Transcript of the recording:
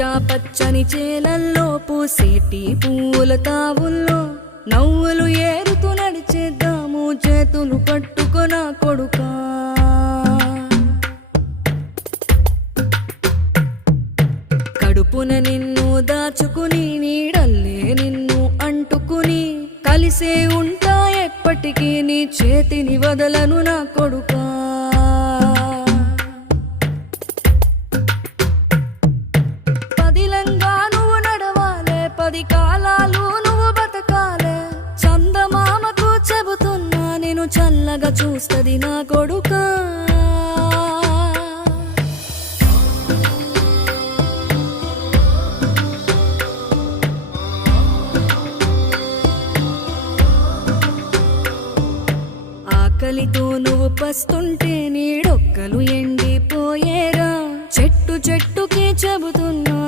పచ్చా పచ్చని చేలల్లో పూసేటి పూల తావుల్లో నవ్వులు ఏరుతూ నడిచేద్దాము చేతులు పట్టుకొన కొడుకా. కడుపున నిన్ను దాచుకుని నీడల్లే నిన్ను అంటుకుని కలిసే ఉంటా ఎప్పటికీ నీ చేతిని వదలను నా కొడుకా. పదిలంగా నువ్వు నడవాలే, 10 కాలాలు నువ్వు బతకాలే. చందమామకు చెబుతున్నా నేను చల్లగా చూస్తది నా కొడుకా. ఆకలితో నువ్వు పస్తుంటే నీడొక్కలు ఎండిపోయేరా. చెట్టు చెట్టుకి చెబుతున్నా